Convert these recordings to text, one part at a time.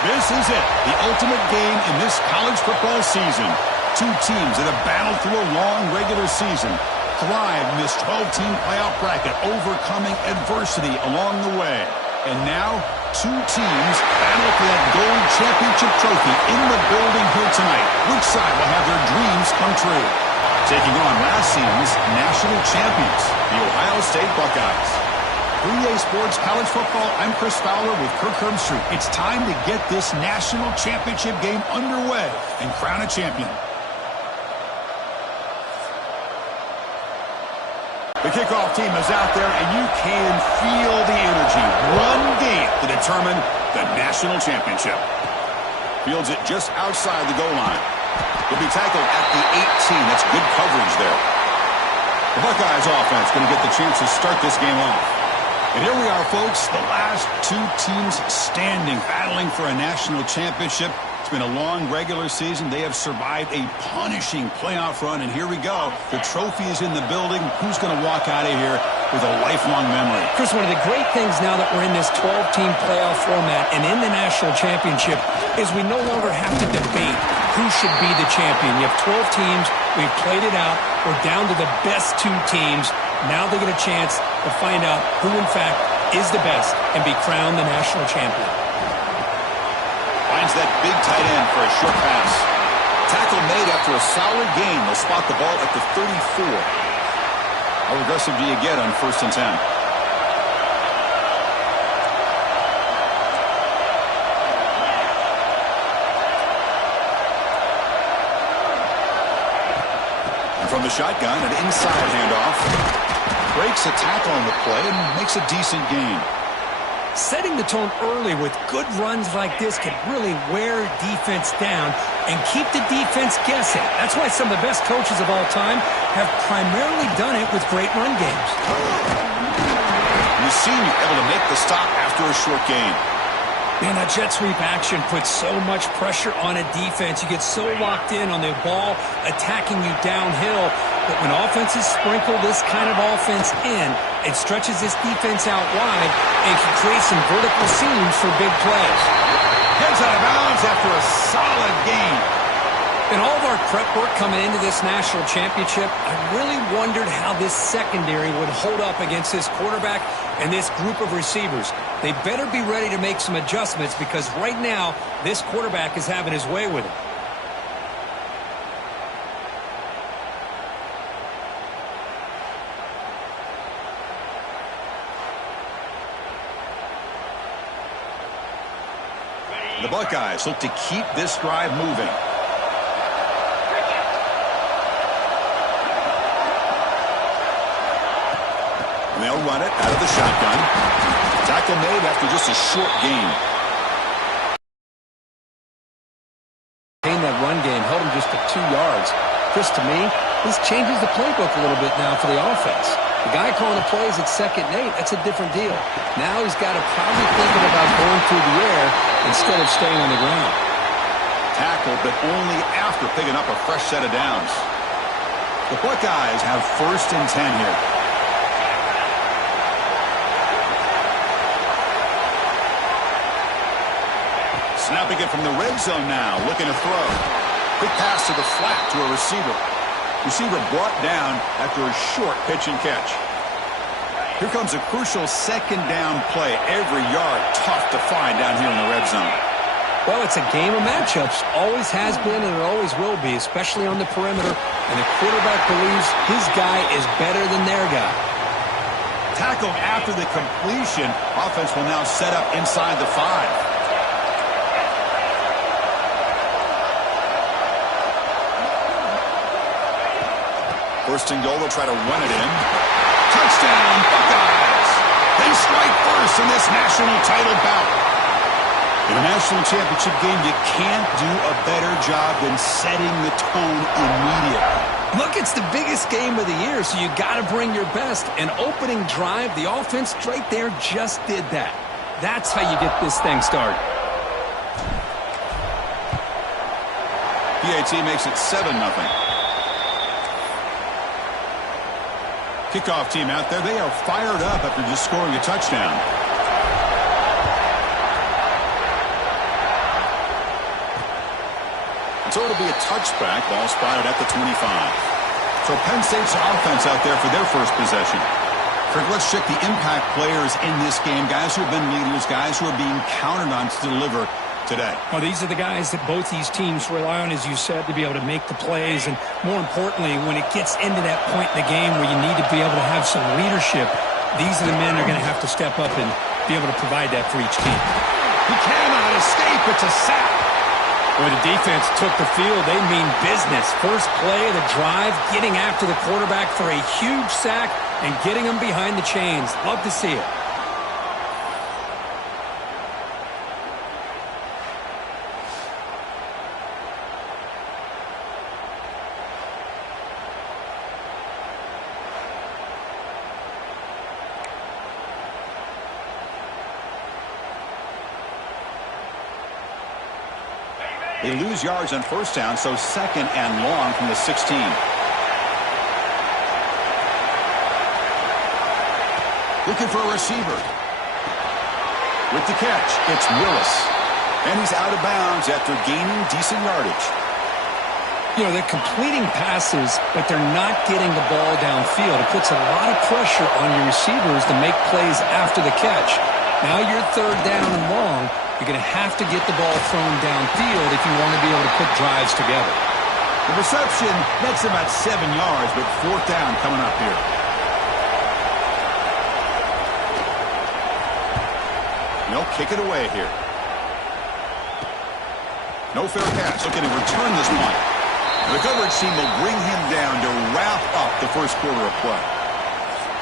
This is it, the ultimate game in this college football season. Two teams that have battled through a long regular season, thrived in this 12-team playoff bracket, overcoming adversity along the way. And now, two teams battle for that gold championship trophy in the building here tonight. Which side will have their dreams come true? Taking on last season's national champions, the Ohio State Buckeyes. 3A Sports College Football, I'm Chris Fowler with Kirk Herbstreit. It's time to get this national championship game underway and crown a champion. The kickoff team is out there, and you can feel the energy. One game to determine the national championship. Fields it just outside the goal line. He'll be tackled at the 18. That's good coverage there. The Buckeyes offense going to get the chance to start this game off. And here we are, folks, the last two teams standing, battling for a national championship. It's been a long regular season. They have survived a punishing playoff run, and here we go. The trophy is in the building. Who's going to walk out of here with a lifelong memory? Chris, one of the great things now that we're in this 12-team playoff format and in the national championship is we no longer have to debate who should be the champion. You have 12 teams. We've played it out. We're down to the best two teams. Now they get a chance to find out who, in fact, is the best and be crowned the national champion. Finds that big tight end for a short pass. Tackle made after a solid gain. They'll spot the ball at the 34. How aggressive do you get on 1st and 10? And from the shotgun, an inside handoff. Breaks a tackle on the play and makes a decent gain. Setting the tone early with good runs like this can really wear defense down and keep the defense guessing. That's why some of the best coaches of all time have primarily done it with great run games. You've seen you able to make the stop after a short gain. Man, that jet sweep action puts so much pressure on a defense. You get so locked in on the ball attacking you downhill. But when offenses sprinkle this kind of offense in, it stretches this defense out wide and can create some vertical seams for big plays. Heads out of bounds after a solid gain. In all of our prep work coming into this national championship, I really wondered how this secondary would hold up against this quarterback and this group of receivers. They better be ready to make some adjustments because right now, this quarterback is having his way with it. The Buckeyes look to keep this drive moving. And they'll run it out of the shotgun. Tackle made after just a short gain. That run game held him just to 2 yards. Chris, to me, this changes the playbook a little bit now for the offense. The guy calling the plays at 2nd and 8, that's a different deal. Now he's got to probably thinking about going through the air instead of staying on the ground. Tackled, but only after picking up a fresh set of downs. The Buckeyes have 1st and 10 here. Snapping it from the red zone now, looking to throw. Quick pass to the flat to a receiver. Receiver brought down after a short pitch and catch. Here comes a crucial 2nd down play. Every yard tough to find down here in the red zone. Well, it's a game of matchups. Always has been and it always will be, especially on the perimeter. And the quarterback believes his guy is better than their guy. Tackled after the completion. Offense will now set up inside the 5. 1st and goal, they'll try to run it in. Touchdown, Buckeyes! They strike first in this national title bout. In a national championship game, you can't do a better job than setting the tone immediately. Look, it's the biggest game of the year, so you got to bring your best. An opening drive, the offense right there just did that. That's how you get this thing started. PAT makes it 7-0. Kickoff team out there, they are fired up after just scoring a touchdown. So it'll be a touchback. Ball spotted at the 25. So Penn State's offense out there for their first possession. Kirk, let's check the impact players in this game. Guys who have been leaders, guys who are being counted on to deliver today. Well, these are the guys that both these teams rely on, as you said, to be able to make the plays. And more importantly, when it gets into that point in the game where you need to be able to have some leadership, these are the men that are going to have to step up and be able to provide that for each team. He cannot escape. It's a sack. Boy, the defense took the field. They mean business. First play of the drive, getting after the quarterback for a huge sack and getting him behind the chains. Love to see it. They lose yards on first down, so second and long from the 16. Looking for a receiver. With the catch, it's Willis. And he's out of bounds after gaining decent yardage. You know, they're completing passes, but they're not getting the ball downfield. It puts a lot of pressure on your receivers to make plays after the catch. Now you're third down and long. You're going to have to get the ball thrown downfield if you want to be able to put drives together. The reception nets about 7 yards, but fourth down coming up here. They'll kick it away here. No fair catch. Looking to return this one. The coverage team will bring him down to wrap up the first quarter of play.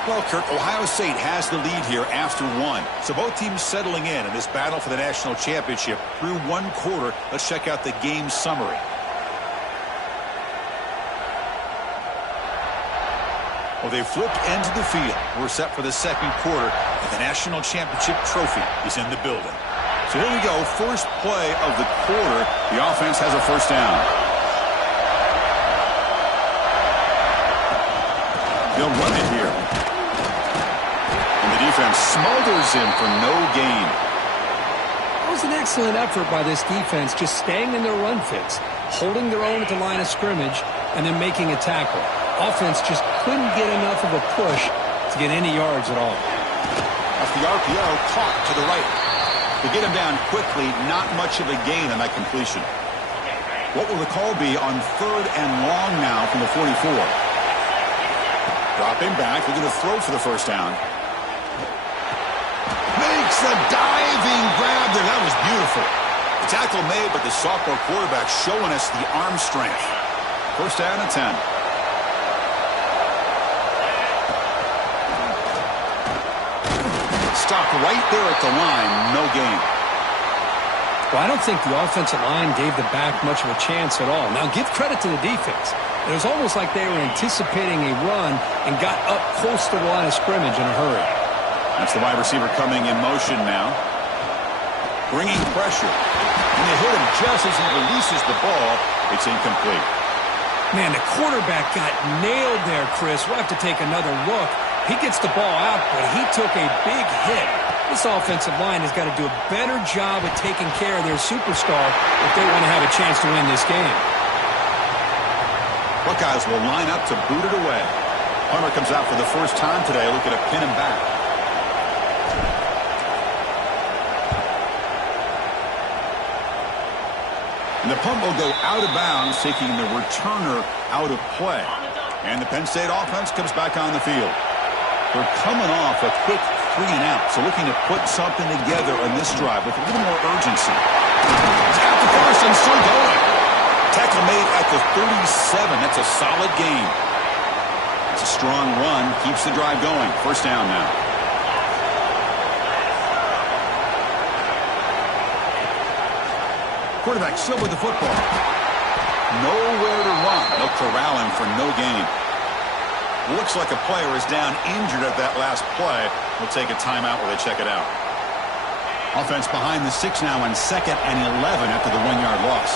Well, Kirk, Ohio State has the lead here after one. So both teams settling in this battle for the national championship through one quarter. Let's check out the game summary. Well, they flipped into the field. We're set for the second quarter, and the national championship trophy is in the building. So here we go. First play of the quarter. The offense has a first down. They'll run it here. Defense smothers him for no gain. That was an excellent effort by this defense, just staying in their run fits, holding their own at the line of scrimmage, and then making a tackle. Offense just couldn't get enough of a push to get any yards at all. Off the RPO, caught to the right. To get him down quickly, not much of a gain on that completion. What will the call be on third and long now from the 44? Dropping back, looking to throw for the first down. Makes the diving grab there. That was beautiful. The tackle made, but the sophomore quarterback showing us the arm strength. First down and 10. Stopped right there at the line. No gain. Well, I don't think the offensive line gave the back much of a chance at all. Now, give credit to the defense. It was almost like they were anticipating a run and got up close to the line of scrimmage in a hurry. That's the wide receiver coming in motion now. Bringing pressure. And they hit him just as he releases the ball. It's incomplete. Man, the quarterback got nailed there, Chris. We'll have to take another look. He gets the ball out, but he took a big hit. This offensive line has got to do a better job at taking care of their superstar if they want to have a chance to win this game. Buckeyes will line up to boot it away. Hunter comes out for the first time today, looking to pin him back. And the punt will go out of bounds, taking the returner out of play. And the Penn State offense comes back on the field. They're coming off a quick 3 and out, so looking to put something together on this drive with a little more urgency. Tap the first and still going. Tackle made at the 37. That's a solid gain. It's a strong run. Keeps the drive going. First down now. Quarterback still with the football. Nowhere to run. They'll corral him for no gain. Looks like a player is down injured at that last play. We'll take a timeout while they check it out. Offense behind the 6 now on 2nd and 11 after the 1-yard loss.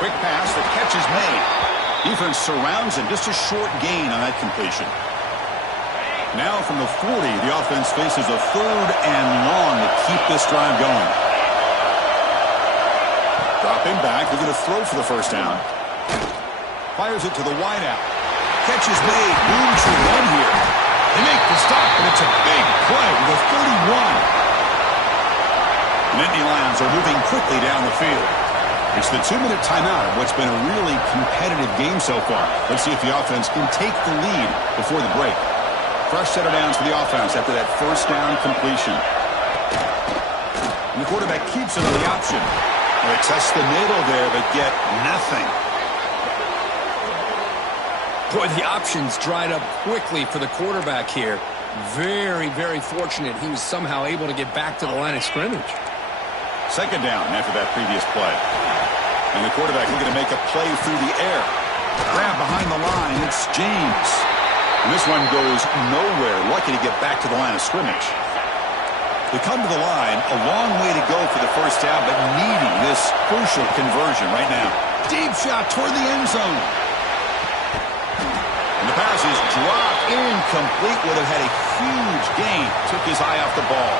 Quick pass. The catch is made. Defense surrounds him. Just a short gain on that completion. Now from the 40, the offense faces a 3rd and long to keep this drive going. Dropping back, looking to throw for the first down. Fires it to the wideout. Catch is made. Room to run here. They make the stop, and it's a big play with a 31. The Nittany Lions are moving quickly down the field. It's the 2-minute timeout of what's been a really competitive game so far. Let's see if the offense can take the lead before the break. Fresh set of downs for the offense after that first down completion. And the quarterback keeps it on the option. They test the middle there, but get nothing. Boy, the options dried up quickly for the quarterback here. Very, very fortunate he was somehow able to get back to the line of scrimmage. Second down after that previous play. And the quarterback looking to make a play through the air. Grab behind the line. It's James. And this one goes nowhere. Lucky to get back to the line of scrimmage. They come to the line. A long way to go for the first down, but needing this crucial conversion right now. Deep shot toward the end zone. And the pass is dropped. Incomplete. Would have had a huge gain. Took his eye off the ball.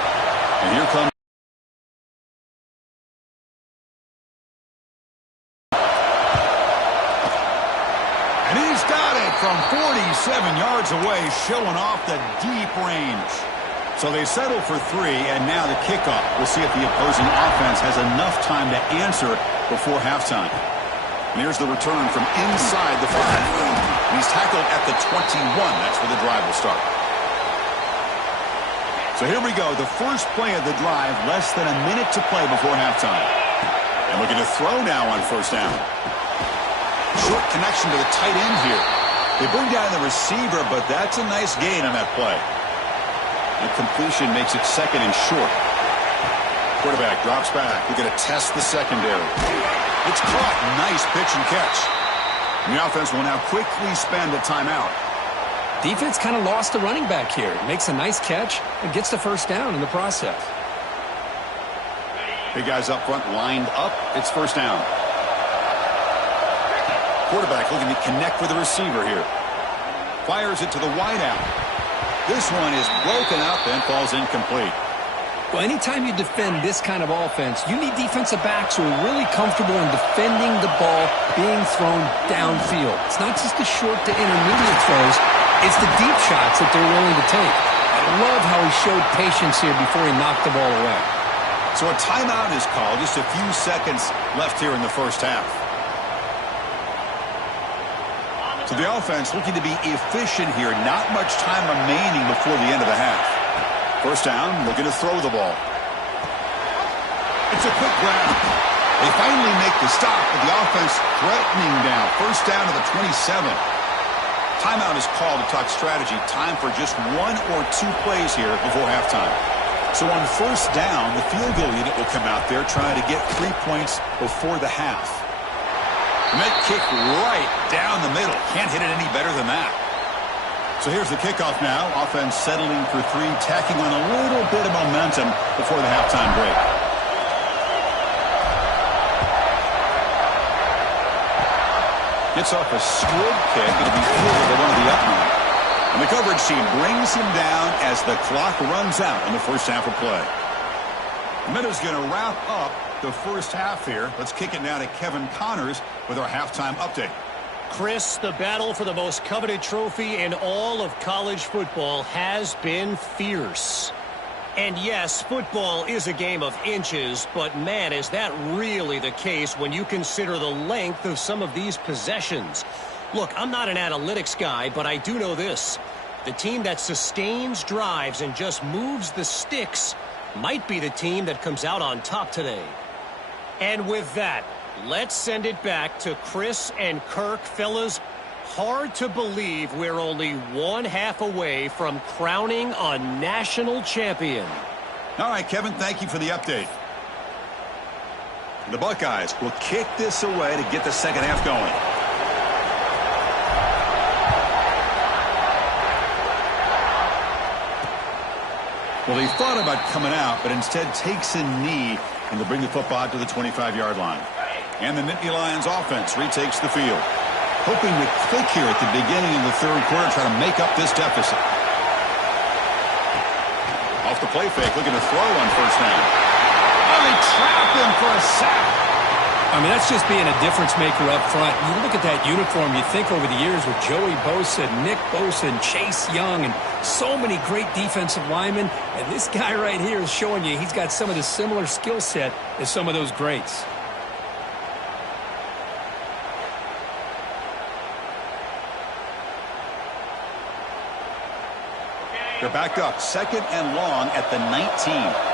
And here comes from 47 yards away, showing off the deep range. So they settle for 3, and now the kickoff. We'll see if the opposing offense has enough time to answer before halftime. And here's the return from inside the 5. He's tackled at the 21. That's where the drive will start. So here we go. The first play of the drive, less than a minute to play before halftime. And looking to throw now on first down. Short connection to the tight end here. They bring down the receiver, but that's a nice gain on that play. The completion makes it second and short. Quarterback drops back. We're going to test the secondary. It's caught. Nice pitch and catch. And the offense will now quickly spend a timeout. Defense kind of lost the running back here. Makes a nice catch and gets the first down in the process. Big guys up front lined up. It's first down. Quarterback looking to connect with the receiver here. Fires it to the wideout. This one is broken up and falls incomplete. Well, anytime you defend this kind of offense, you need defensive backs who are really comfortable in defending the ball being thrown downfield. It's not just the short to intermediate throws. It's the deep shots that they're willing to take. I love how he showed patience here before he knocked the ball away. So a timeout is called. Just a few seconds left here in the first half. So the offense looking to be efficient here. Not much time remaining before the end of the half. First down, looking to throw the ball. It's a quick grab. They finally make the stop, but the offense threatening down. First down to the 27. Timeout is called to talk strategy. Time for just 1 or 2 plays here before halftime. So on first down, the field goal unit will come out there trying to get 3 points before the half. And that kick right down the middle. Can't hit it any better than that. So here's the kickoff now. Offense settling for 3, tacking on a little bit of momentum before the halftime break. Gets off a squib kick. It'll be fielded by one of the up men. And the coverage team brings him down as the clock runs out in the first half of play. The minute's going to wrap up the first half here. Let's kick it now to Kevin Connors with our halftime update. Chris, the battle for the most coveted trophy in all of college football has been fierce. And yes, football is a game of inches, but man, is that really the case when you consider the length of some of these possessions. Look, I'm not an analytics guy, but I do know this. The team that sustains drives and just moves the sticks might be the team that comes out on top today. And with that, let's send it back to Chris and Kirk. Fellas, hard to believe we're only 1 half away from crowning a national champion. All right, Kevin, thank you for the update. The Buckeyes will kick this away to get the second half going. Well, he thought about coming out, but instead takes a knee and to bring the football to the 25-yard line. And the Nittany Lions offense retakes the field, hoping to click here at the beginning of the third quarter, try to make up this deficit. Off the play fake, looking to throw on first down. Oh, they trapped him for a sack. I mean, that's just being a difference maker up front. You look at that uniform, you think over the years with Joey Bosa, Nick Bosa, and Chase Young, and so many great defensive linemen. And this guy right here is showing you he's got some of the similar skill set as some of those greats. They're back up, 2nd and long at the 19.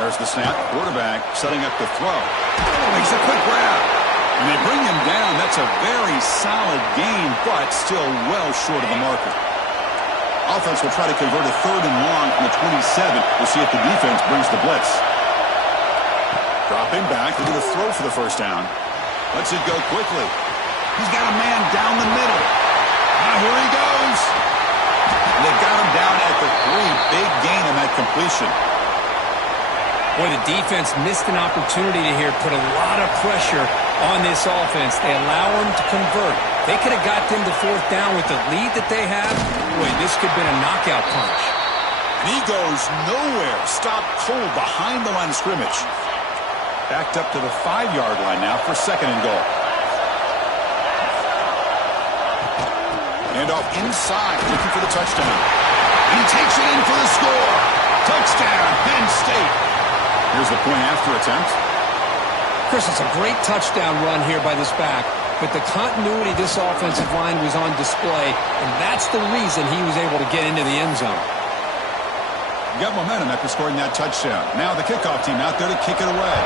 There's the snap. Quarterback setting up the throw. Makes a quick grab. And they bring him down. That's a very solid game, but still well short of the marker. Offense will try to convert a 3rd and long from the 27. We'll see if the defense brings the blitz. Dropping back. Look at the throw for the first down. Lets it go quickly. He's got a man down the middle. Now here he goes. And they've got him down at the 3. Big gain on that completion. Boy, the defense missed an opportunity to here put a lot of pressure on this offense. They allow them to convert. They could have got them to 4th down with the lead that they have. Boy, this could have been a knockout punch. And he goes nowhere. Stopped cold behind the line of scrimmage. Backed up to the 5-yard line now for 2nd and goal. Handoff inside, looking for the touchdown. And he takes it in for the score. Touchdown, Penn State. Here's the point after attempt. Chris, it's a great touchdown run here by this back, but the continuity of this offensive line was on display, and that's the reason he was able to get into the end zone. You got momentum after scoring that touchdown. Now the kickoff team out there to kick it away.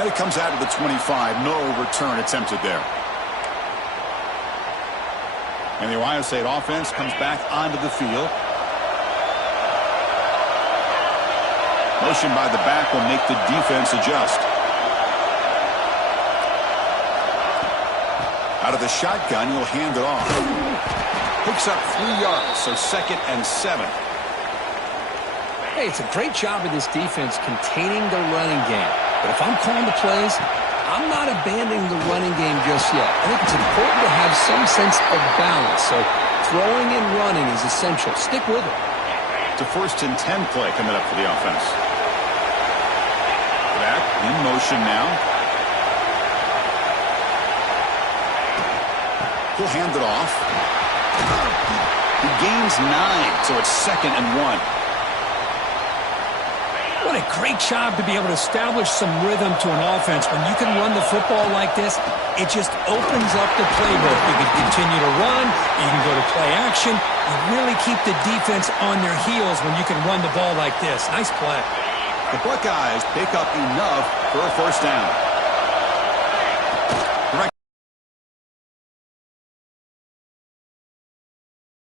And it comes out of the 25. No return attempted there. And the Ohio State offense comes back onto the field. Motion by the back will make the defense adjust. Out of the shotgun, he'll hand it off. Picks up 3 yards, so 2nd and 7. Hey, it's a great job of this defense containing the running game. But if I'm calling the plays, I'm not abandoning the running game just yet. I think it's important to have some sense of balance. So throwing and running is essential. Stick with it. It's a 1st and 10 play coming up for the offense. Back in motion now. He'll hand it off. He gains 9, so it's 2nd and 1. What a great job to be able to establish some rhythm to an offense. When you can run the football like this, it just opens up the playbook. You can continue to run. You can go to play action. You really keep the defense on their heels when you can run the ball like this. Nice play. The Buckeyes pick up enough for a 1st down.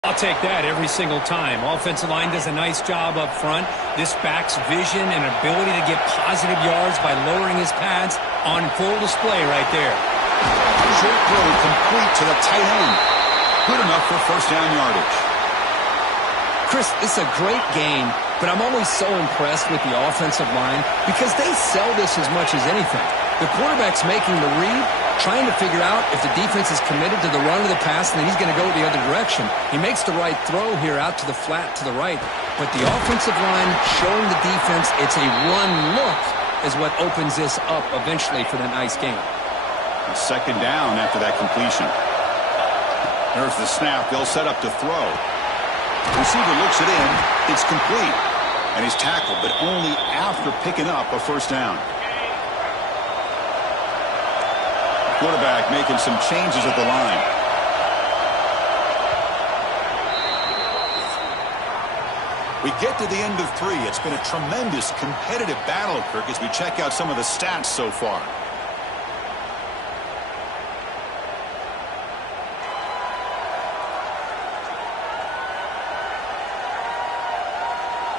I'll take that every single time. Offensive line does a nice job up front. This back's vision and ability to get positive yards by lowering his pads on full display right there. Short throw complete to the tight end. Good enough for 1st down yardage. Chris, it's a great game, but I'm always so impressed with the offensive line because they sell this as much as anything. The quarterback's making the read, trying to figure out if the defense is committed to the run or the pass, and then he's going to go the other direction. He makes the right throw here out to the flat to the right, but the offensive line showing the defense it's a run look is what opens this up eventually for that nice game. 2nd down after that completion. There's the snap. They'll set up to throw. Receiver looks it in. It's complete. And he's tackled, but only after picking up a 1st down. Quarterback making some changes at the line. We get to the end of 3. It's been a tremendous competitive battle, Kirk, as we check out some of the stats so far.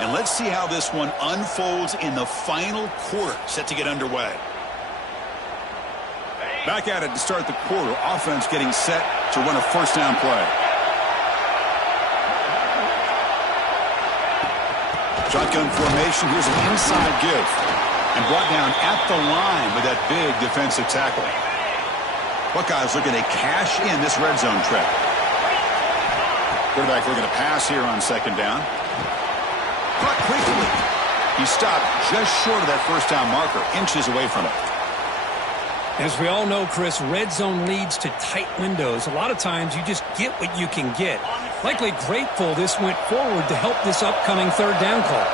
And let's see how this one unfolds in the final quarter, set to get underway. Back at it to start the quarter. Offense getting set to run a 1st down play. Shotgun formation. Here's an inside give. And brought down at the line with that big defensive tackle. Buckeyes looking to cash in this red zone trip. Quarterback looking to pass here on second down. Caught quickly. He stopped just short of that first down marker, inches away from it. As we all know, Chris, red zone leads to tight windows. A lot of times you just get what you can get. Likely grateful this went forward to help this upcoming third down call.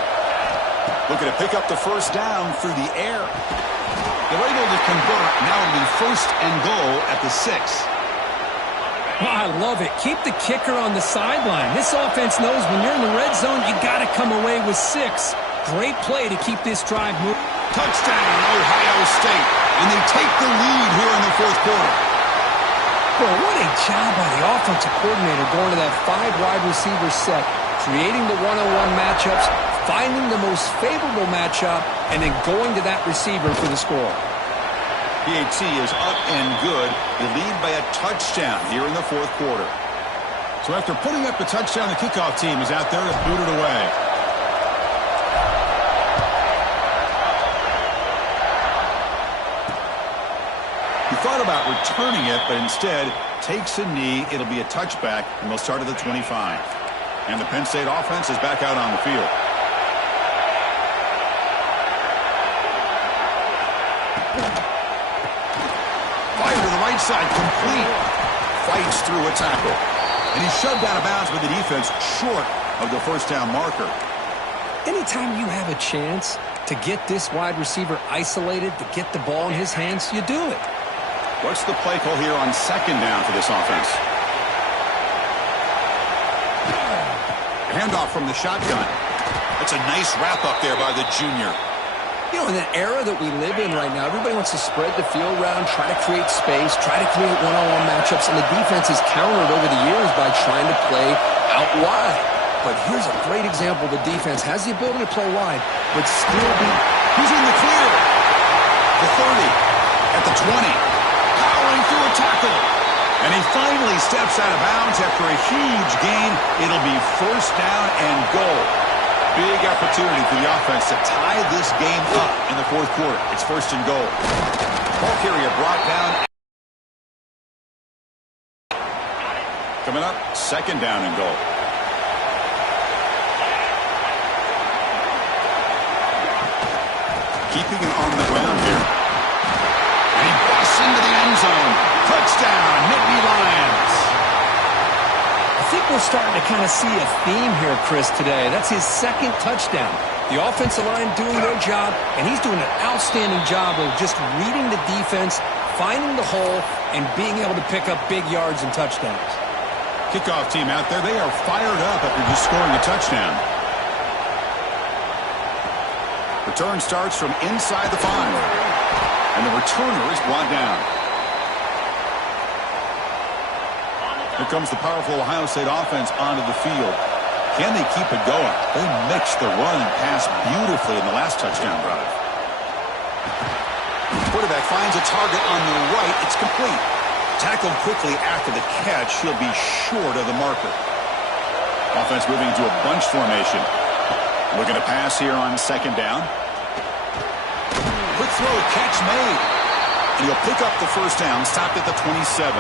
Looking to pick up the first down through the air. They're able to convert. Now it'll be first and goal at the 6. Oh, I love it. Keep the kicker on the sideline. This offense knows when you're in the red zone, you got to come away with 6. Great play to keep this drive moving. Touchdown, Ohio State. And they take the lead here in the fourth quarter. Boy, what a job by the offensive coordinator going to that 5-wide receiver set, creating the one-on-one matchups, finding the most favorable matchup, and then going to that receiver for the score. PAT is up and good. They lead by a touchdown here in the fourth quarter. So after putting up the touchdown, the kickoff team is out there to boot it away. He thought about returning it, but instead takes a knee. It'll be a touchback, and they'll start at the 25. And the Penn State offense is back out on the field. Fire to the right side, complete. Fights through a tackle. And he's shoved out of bounds with the defense short of the first down marker. Anytime you have a chance to get this wide receiver isolated, to get the ball in his hands, you do it. What's the play call here on second down for this offense? Handoff from the shotgun. That's a nice wrap up there by the junior. You know, in the era that we live in right now, everybody wants to spread the field around, try to create space, try to create one-on-one matchups, and the defense is countered over the years by trying to play out wide. But here's a great example. The defense has the ability to play wide, but still be... He's in the clear. The 30, at the 20, powering through a tackle. And he finally steps out of bounds after a huge gain. It'll be first down and goal. Big opportunity for the offense to tie this game up in the fourth quarter. It's first and goal. Ball carrier brought down. Coming up, second down and goal. Keeping it on the ground here. And he busts into the end zone. Touchdown, Nittany Lions. I think we're starting to kind of see a theme here, Chris, today. That's his second touchdown. The offensive line doing their job, and he's doing an outstanding job of just reading the defense, finding the hole, and being able to pick up big yards and touchdowns. Kickoff team out there, they are fired up after just scoring a touchdown. Return starts from inside the 5. And the returner is brought down. Here comes the powerful Ohio State offense onto the field. Can they keep it going? They mixed the run and pass beautifully in the last touchdown drive. The quarterback finds a target on the right. It's complete. Tackled quickly after the catch. He'll be short of the marker. Offense moving into a bunch formation. Looking to pass here on second down. Quick throw, catch made. And he'll pick up the first down, stopped at the 27.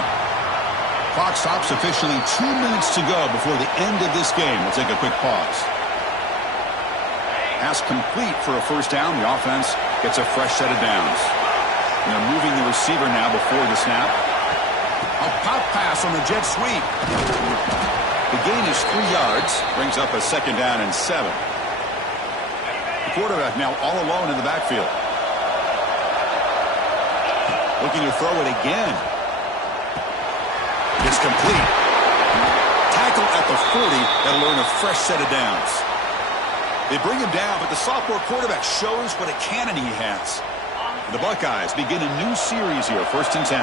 Clock stops officially 2 minutes to go before the end of this game. We'll take a quick pause. Pass complete for a first down. The offense gets a fresh set of downs. And they're moving the receiver now before the snap. A pop pass on the jet sweep. The gain is 3 yards. Brings up a second down and 7. The quarterback now all alone in the backfield. Looking to throw it again. It's complete. Tackle at the 40. That'll earn a fresh set of downs. They bring him down, but the sophomore quarterback shows what a cannon he has. The Buckeyes begin a new series here, first and 10.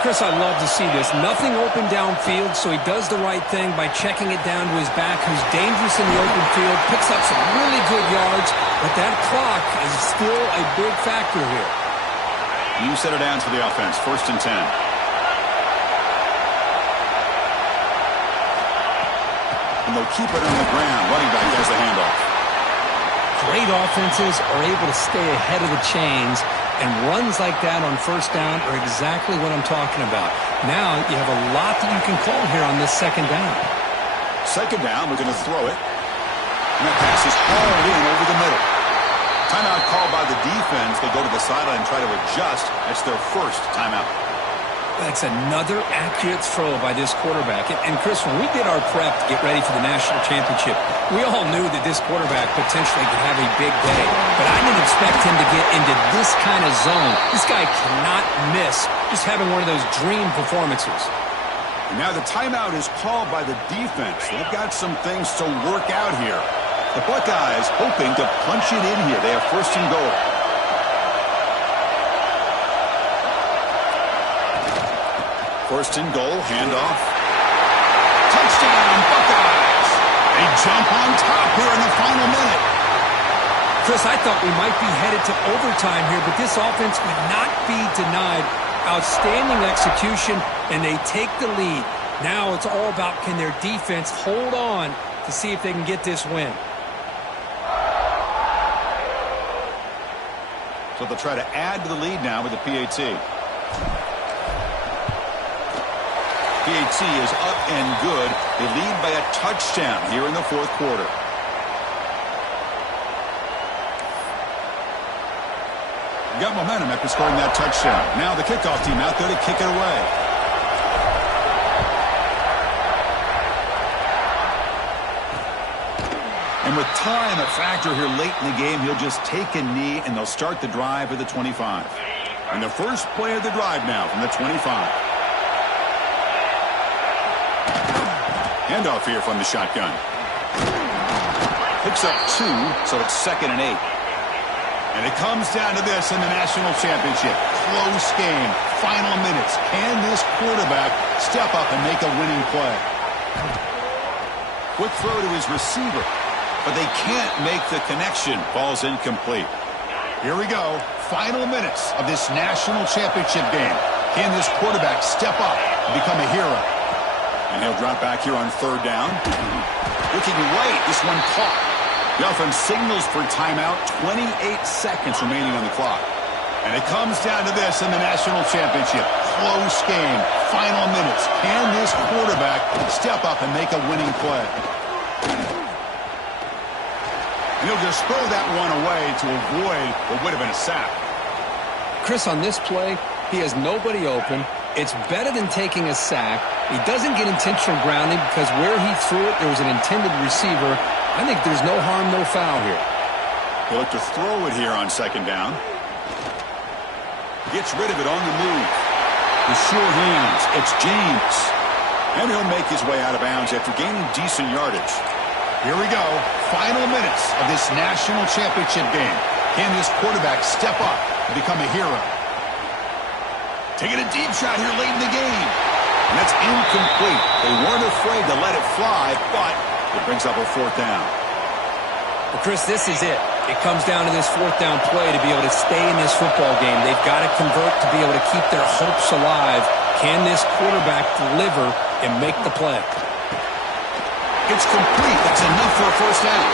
Chris, I love to see this. Nothing open downfield, so he does the right thing by checking it down to his back, who's dangerous in the open field, picks up some really good yards, but that clock is still a big factor here. New set of downs for the offense, first and 10. And they'll keep it on the ground. Running back does the handoff. Great offenses are able to stay ahead of the chains, and runs like that on first down are exactly what I'm talking about. Now you have a lot that you can call here on this second down. Second down, we're going to throw it. And that pass is hauled in over the middle. Timeout called by the defense. They go to the sideline and try to adjust. That's their first timeout. That's another accurate throw by this quarterback. And Chris, when we did our prep to get ready for the national championship, we all knew that this quarterback potentially could have a big day. But I didn't expect him to get into this kind of zone. This guy cannot miss just having one of those dream performances. And now the timeout is called by the defense. They've got some things to work out here. The Buckeyes hoping to punch it in here. They have first and goal. First and goal, handoff. Touchdown, Buckeyes! They jump on top here in the final minute. Chris, I thought we might be headed to overtime here, but this offense would not be denied. Outstanding execution, and they take the lead. Now it's all about can their defense hold on to see if they can get this win. So they'll try to add to the lead now with the PAT. PAT is up and good. They lead by a touchdown here in the fourth quarter. Got momentum after scoring that touchdown. Now the kickoff team out there to kick it away. And with time a factor here late in the game, he'll just take a knee and they'll start the drive at the 25. And the first play of the drive now from the 25. Handoff here from the shotgun. Picks up 2, so it's 2nd and 8. And it comes down to this in the national championship. Close game. Final minutes. Can this quarterback step up and make a winning play? Quick throw to his receiver. But they can't make the connection. Ball's incomplete. Here we go. Final minutes of this national championship game. Can this quarterback step up and become a hero? And he'll drop back here on 3rd down. Looking right. This one caught. The offense signals for timeout. 28 seconds remaining on the clock. And it comes down to this in the national championship. Close game. Final minutes. Can this quarterback step up and make a winning play? And he'll just throw that one away to avoid what would have been a sack. Chris, on this play, he has nobody open. It's better than taking a sack. He doesn't get intentional grounding because where he threw it, there was an intended receiver. I think there's no harm, no foul here. He'll look to throw it here on 2nd down. Gets rid of it on the move. With sure hands, it's James. And he'll make his way out of bounds after gaining decent yardage. Here we go. Final minutes of this national championship game. Can this quarterback step up and become a hero? Taking a deep shot here late in the game. And that's incomplete. They weren't afraid to let it fly, but it brings up a 4th down. Well, Chris, this is it. It comes down to this 4th down play to be able to stay in this football game. They've got to convert to be able to keep their hopes alive. Can this quarterback deliver and make the play? It's complete. That's enough for a 1st down.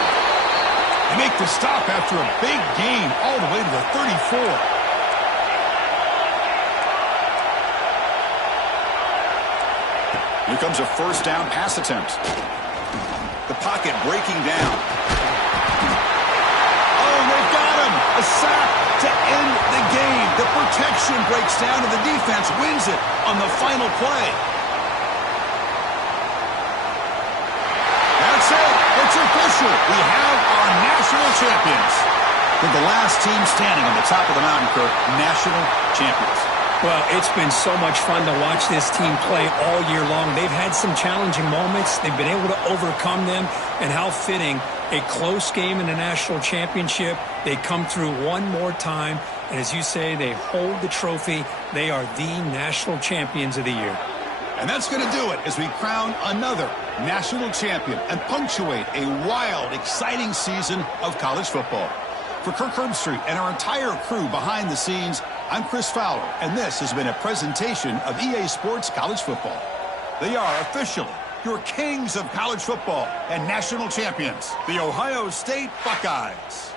They make the stop after a big gain all the way to the 34. Here comes a 1st down pass attempt. The pocket breaking down. Oh, they've got him. A sack to end the game. The protection breaks down and the defense wins it on the final play. That's it. It's official. We have our national champions. With the last team standing on the top of the mountain, Kirk, national champions. Well, it's been so much fun to watch this team play all year long. They've had some challenging moments. They've been able to overcome them. And how fitting, a close game in the national championship. They come through one more time. And as you say, they hold the trophy. They are the national champions of the year. And that's going to do it as we crown another national champion and punctuate a wild, exciting season of college football. For Kirk Herbstreit and our entire crew behind the scenes, I'm Chris Fowler, and this has been a presentation of EA Sports College Football. They are officially your kings of college football and national champions, the Ohio State Buckeyes.